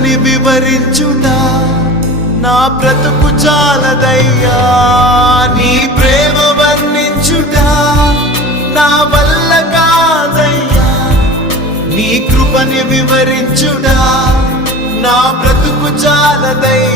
కృపని వివరించుట నా బ్రతుకు చాలదయ్యా. నీ ప్రేమ వర్ణించుట నా వల్ల కాదయ్యా. నీ కృపని వివరించుట నా బ్రతుకు చాలదయ్యా.